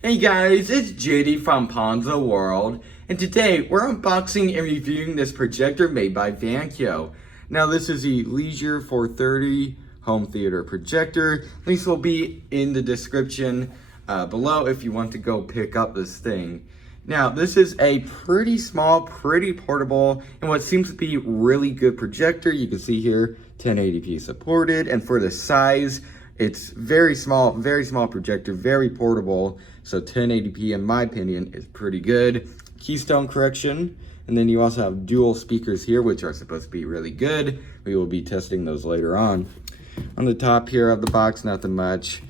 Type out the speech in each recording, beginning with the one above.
Hey guys, it's JD from Ponzo World, and today we're unboxing and reviewing this projector made by VANKYO. Now this is a Leisure 430 home theater projector. Links will be in the description below if you want to go pick up this thing. Now this is a pretty small, pretty portable, and what seems to be really good projector. You can see here 1080p supported, and for the size, it's very small projector, very portable. So 1080p in my opinion is pretty good. Keystone correction, and then you also have dual speakers here, which are supposed to be really good. We will be testing those later on. On the top here of the box, nothing much.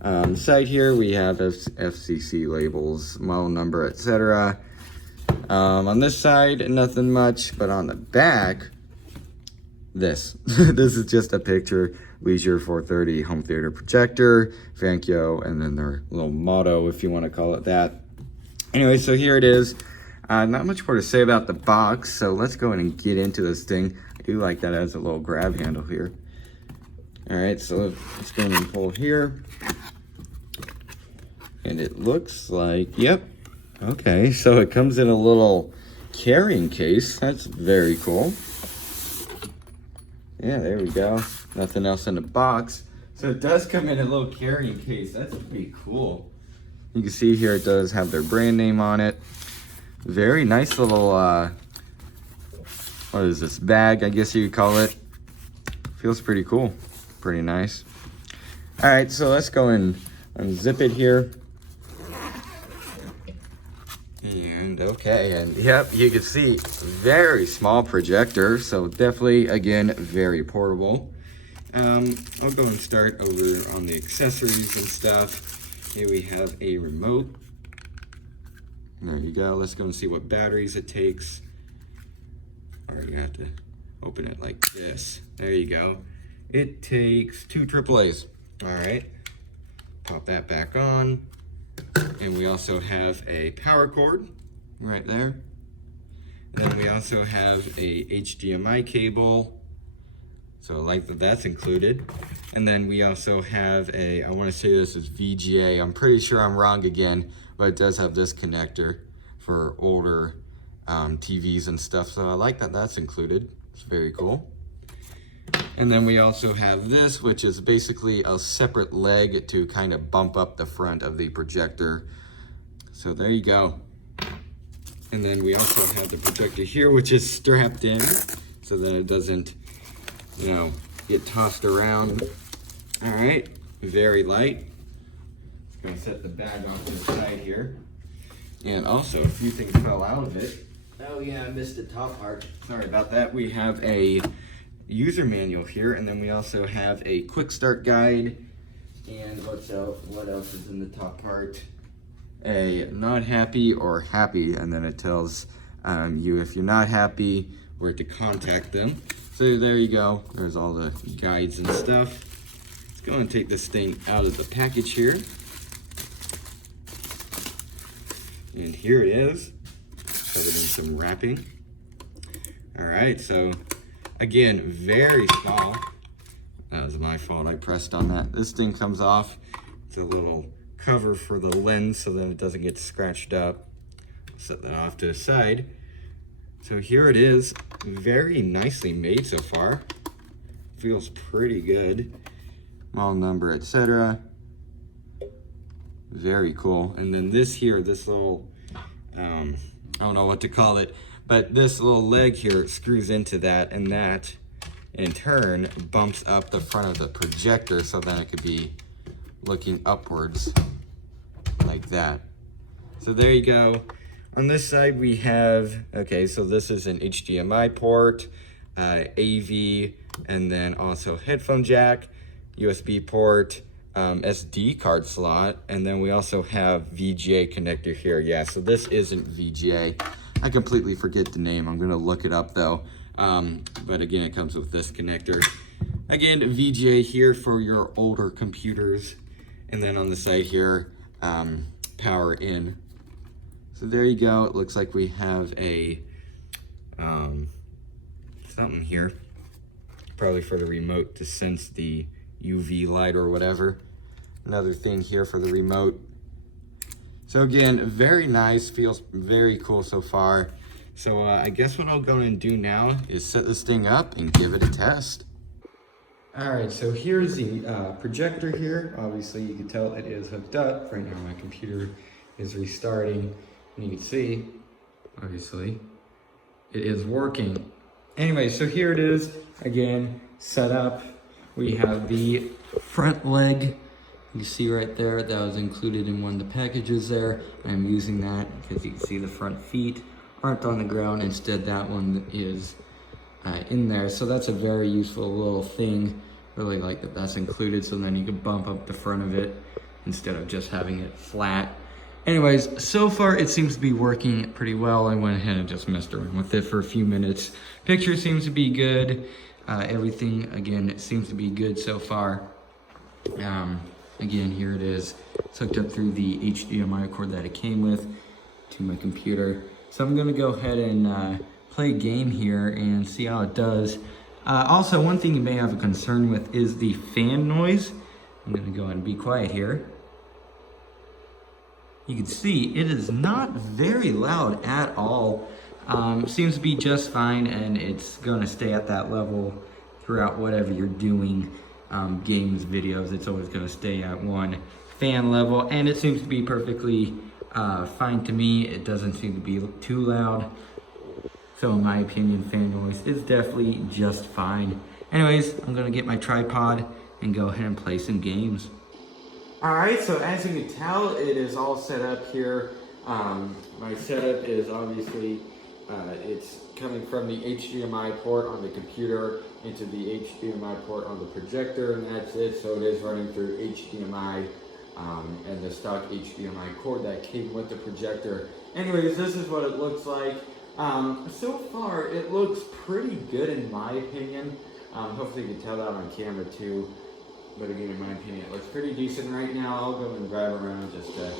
On the side here, we have FCC labels, model number, etc. On this side, nothing much, but on the back, this is just a picture. Leisure 430 home theater projector, VANKYO, and then their little motto, if you want to call it that. Anyway, so here it is. Not much more to say about the box, so let's go ahead and get into this thing. I do like that it has a little grab handle here. All right, so let's go ahead and pull here. And it looks like, yep. Okay, so it comes in a little carrying case. That's very cool. Yeah, there we go. Nothing else in the box. So it does come in a little carrying case. That's pretty cool. You can see here it does have their brand name on it. Very nice little, what is this, bag, I guess you could call it. Feels pretty cool. Pretty nice. All right, so let's go and unzip it here. And okay, and yep, you can see very small projector, so definitely, again, very portable. I'll go and start over on the accessories and stuff. Here we have a remote. There you go. Let's go and see what batteries it takes. All right, you have to open it like this. There you go. It takes 2 AAAs. All right, pop that back on. And we also have a power cord right there. And then we also have a HDMI cable. So I like that that's included. And then we also have a, I want to say this is VGA. I'm pretty sure I'm wrong again, but it does have this connector for older TVs and stuff. So I like that that's included. It's very cool. And then we also have this, which is basically a separate leg to kind of bump up the front of the projector. So there you go. And then we also have the projector here, which is strapped in so that it doesn't, you know, get tossed around. All right, very light. Just gonna set the bag off to the side here. And also, a few things fell out of it. Oh yeah, I missed the top part. Sorry about that. We have a user manual here, and then we also have a quick start guide. And what else is in the top part? A not happy or happy, and then it tells you if you're not happy where to contact them. So there you go. There's all the guides and stuff. Let's go and take this thing out of the package here. And here it is. Covered in some wrapping. All right, so again, very small. That was my fault, I pressed on that. This thing comes off. It's a little cover for the lens so that it doesn't get scratched up. Set that off to the side. So here it is, very nicely made so far. Feels pretty good. Model number, etc. Very cool. And then this here, this little, I don't know what to call it, but this little leg here screws into that, and that in turn bumps up the front of the projector so then it could be looking upwards like that. So there you go. On this side we have, okay, so this is an HDMI port, AV, and then also headphone jack, USB port, SD card slot, and then we also have VGA connector here. Yeah, so this isn't VGA. I completely forget the name. I'm gonna look it up though. But again, it comes with this connector. Again, VGA here for your older computers. And then on the side here, power in. So there you go. It looks like we have a something here, probably for the remote to sense the UV light or whatever. Another thing here for the remote. So again, very nice, feels very cool so far. So I guess what I'll go and do now is set this thing up and give it a test. All right, so here's the projector here. Obviously you can tell it is hooked up. Right now my computer is restarting, and you can see, obviously, it is working. Anyway, so here it is, again, set up. We have the front leg. You see right there, that was included in one of the packages there. I'm using that because you can see the front feet aren't on the ground. Instead, that one is in there. So that's a very useful little thing. Really like that that's included, so then you can bump up the front of it instead of just having it flat. Anyways, so far it seems to be working pretty well. I went ahead and just messed around with it for a few minutes. Picture seems to be good. Everything, again, it seems to be good so far. Again, here it is. It's hooked up through the HDMI cord that it came with to my computer. So I'm gonna go ahead and play a game here and see how it does. Also, one thing you may have a concern with is the fan noise. I'm gonna go ahead and be quiet here. You can see it is not very loud at all. Seems to be just fine, and it's gonna stay at that level throughout whatever you're doing. Games, videos, it's always gonna stay at one fan level, and it seems to be perfectly fine to me. It doesn't seem to be too loud. So in my opinion, fan noise is definitely just fine. Anyways, I'm gonna get my tripod and go ahead and play some games. All right, so as you can tell, it is all set up here. My setup is obviously, it's coming from the HDMI port on the computer into the HDMI port on the projector, and that's it. So it is running through HDMI and the stock HDMI cord that came with the projector. Anyways, this is what it looks like. So far, it looks pretty good in my opinion. Hopefully you can tell that on camera too. But again, in my opinion, it looks pretty decent right now. I'll go and drive around just to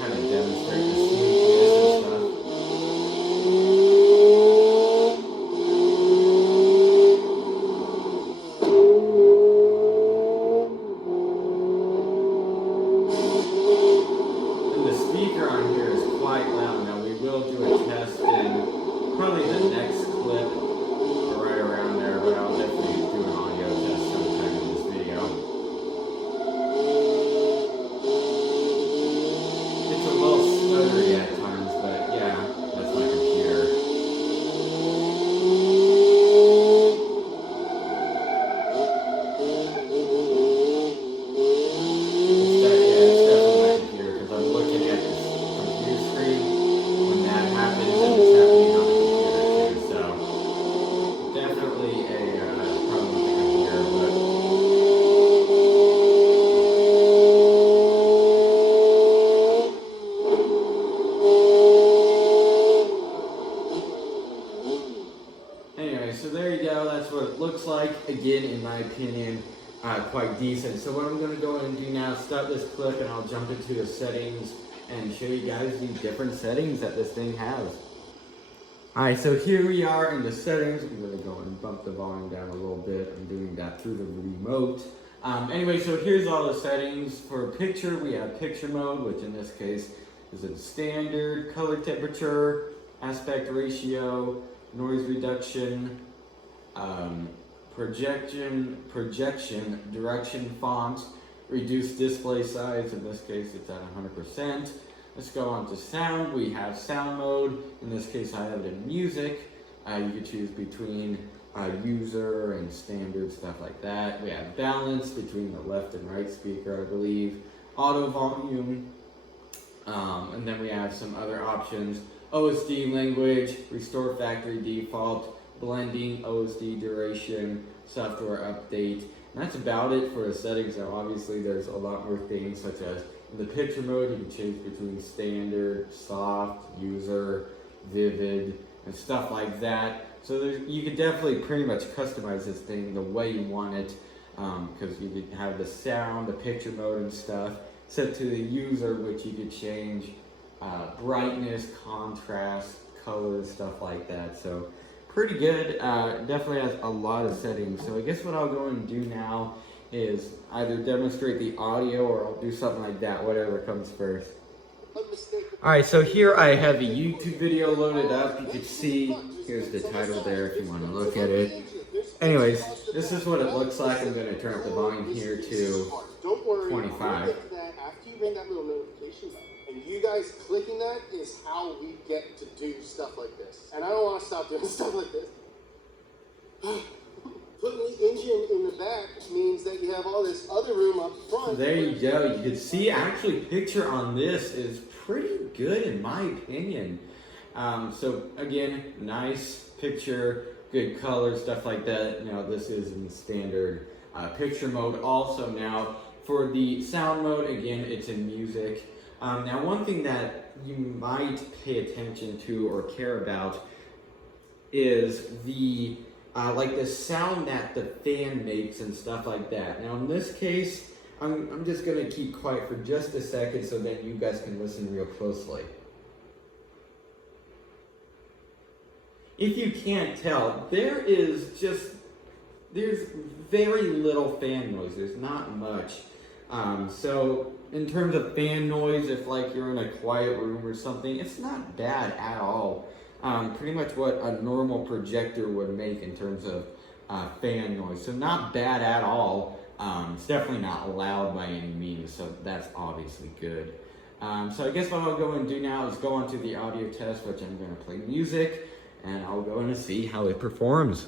kind of demonstrate the smoothness and stuff. And the speaker on here is quite loud. Now we will do a test in probably the next clip or right around there, but I'll definitely do an audio test sometime in this video. It's a little stuttery at times, but yeah, that's my computer. It's definitely my computer because I'm looking at this computer screen when that happens, and it's happening on the computer too. So definitely a problem with the computer, but anyway, so there you go. That's what it looks like. Again, in my opinion, quite decent. So what I'm going to go ahead and do now is stop this clip, and I'll jump into the settings and show you guys the different settings that this thing has. Alright, so here we are in the settings. I'm going to go and bump the volume down a little bit. I'm doing that through the remote. Anyway, so here's all the settings. For picture, we have picture mode, which in this case is in standard, color temperature, aspect ratio, noise reduction, projection, direction, font, reduce display size. In this case, it's at 100%. Let's go on to sound. We have sound mode. In this case, I have it in music. You can choose between user and standard, stuff like that. We have balance between the left and right speaker, I believe. Auto volume. And then we have some other options. OSD language, restore factory default, blending, OSD duration, software update. And that's about it for the settings. Now obviously there's a lot more things, such as in the picture mode, you can change between standard, soft, user, vivid, and stuff like that. So you can definitely pretty much customize this thing the way you want it, because you can have the sound, the picture mode and stuff, set to the user, which you could change brightness, contrast, color, stuff like that. So pretty good. Definitely has a lot of settings. So I guess what I'll go and do now is either demonstrate the audio or I'll do something like that, whatever comes first. Alright, so here I have a YouTube video loaded up. You can see, here's the title there if you want to look at it. Anyways, this is what it looks like. I'm going to turn up the volume here to 25. After you ring that little notification button, and you guys clicking that is how we get to do stuff like this. And I don't want to stop doing stuff like this. Putting the engine in the back means that you have all this other room up front. There you go. You can see actually picture on this is pretty good in my opinion. So again, nice picture, good color, stuff like that. You know, this is in the standard picture mode. Also now for the sound mode, again, it's in music. Now one thing that you might pay attention to or care about is the like the sound that the fan makes and stuff like that. Now in this case, I'm just gonna keep quiet for just a second so that you guys can listen real closely. If you can't tell, there's very little fan noise. There's not much. So in terms of fan noise, if like you're in a quiet room or something, it's not bad at all. Pretty much what a normal projector would make in terms of fan noise. So not bad at all. It's definitely not loud by any means, so that's obviously good. So I guess what I'll go and do now is go on to the audio test, which I'm going to play music, and I'll go in and see how it performs.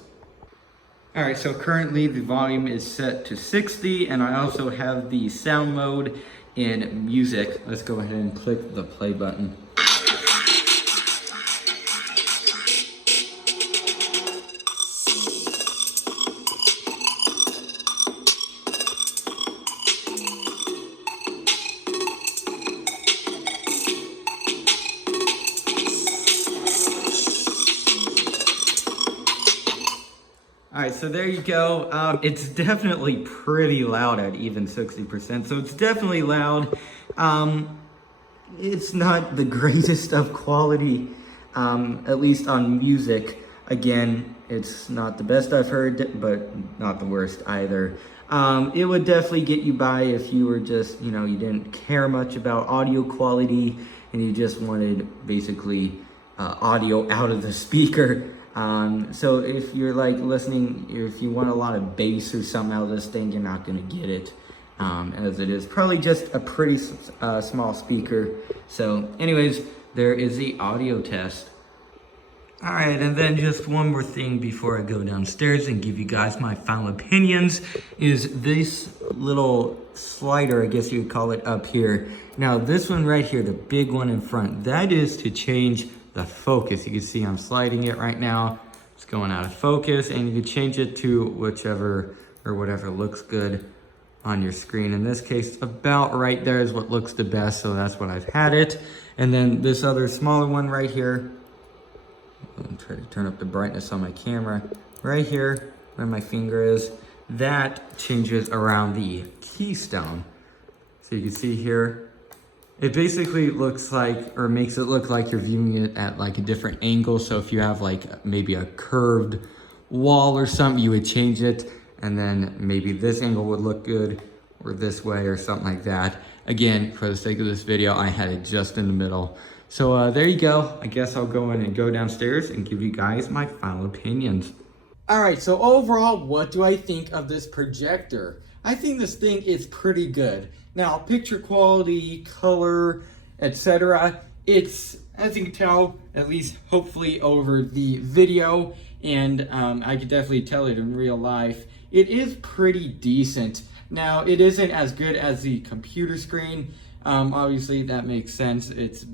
Alright, so currently the volume is set to 60, and I also have the sound mode in music. Let's go ahead and click the play button. Alright, so there you go. It's definitely pretty loud at even 60%, so it's definitely loud. It's not the greatest of quality, at least on music. Again, it's not the best I've heard, but not the worst either. It would definitely get you by if you were just, you know, you didn't care much about audio quality and you just wanted basically audio out of the speaker. So if you're like listening, if you want a lot of bass or something out of this thing, you're not going to get it, as it is probably just a pretty small speaker. So anyways, there is the audio test. All right, and then just one more thing before I go downstairs and give you guys my final opinions is this little slider, I guess you would call it, up here. Now this one right here, the big one in front, that is to change the focus. You can see I'm sliding it right now. It's going out of focus, and you can change it to whichever or whatever looks good on your screen. In this case, about right there is what looks the best, so that's what I've had it. And then this other smaller one right here, I'll try to turn up the brightness on my camera. Right here, where my finger is, that changes around the keystone. So you can see here, it basically looks like, or makes it look like you're viewing it at like a different angle. So if you have like maybe a curved wall or something, you would change it. And then maybe this angle would look good, or this way or something like that. Again, for the sake of this video, I had it just in the middle. So there you go. I guess I'll go in and go downstairs and give you guys my final opinions. All right, so overall, what do I think of this projector? I think this thing is pretty good. Now, picture quality, color, etc. It's, as you can tell, at least hopefully over the video, and I could definitely tell it in real life, it is pretty decent. Now, it isn't as good as the computer screen. Obviously, that makes sense. It's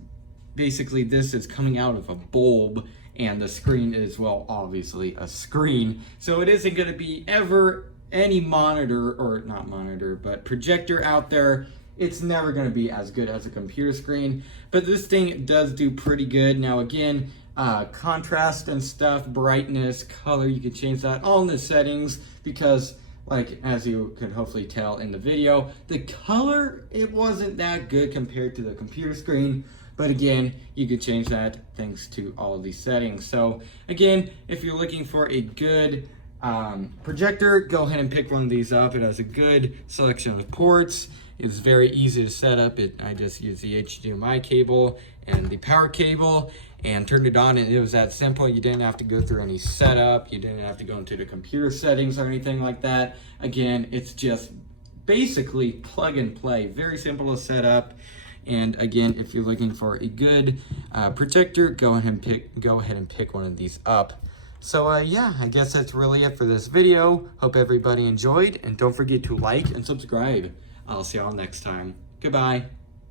basically, this is coming out of a bulb, and the screen is, well, obviously a screen. So it isn't going to be ever any monitor, or not monitor, but projector out there. It's never going to be as good as a computer screen, but this thing does do pretty good. Now again, contrast and stuff, brightness, color, you can change that all in the settings, because like as you could hopefully tell in the video, the color, it wasn't that good compared to the computer screen. But again, you could change that thanks to all of these settings. So again, if you're looking for a good projector, go ahead and pick one of these up. It has a good selection of ports. It's very easy to set up. I just used the HDMI cable and the power cable and turned it on, and it was that simple. You didn't have to go through any setup. You didn't have to go into the computer settings or anything like that. Again, it's just basically plug and play. Very simple to set up. And again, if you're looking for a good projector, go ahead and pick one of these up. So yeah, I guess that's really it for this video. Hope everybody enjoyed, and don't forget to like and subscribe. I'll see y'all next time. Goodbye.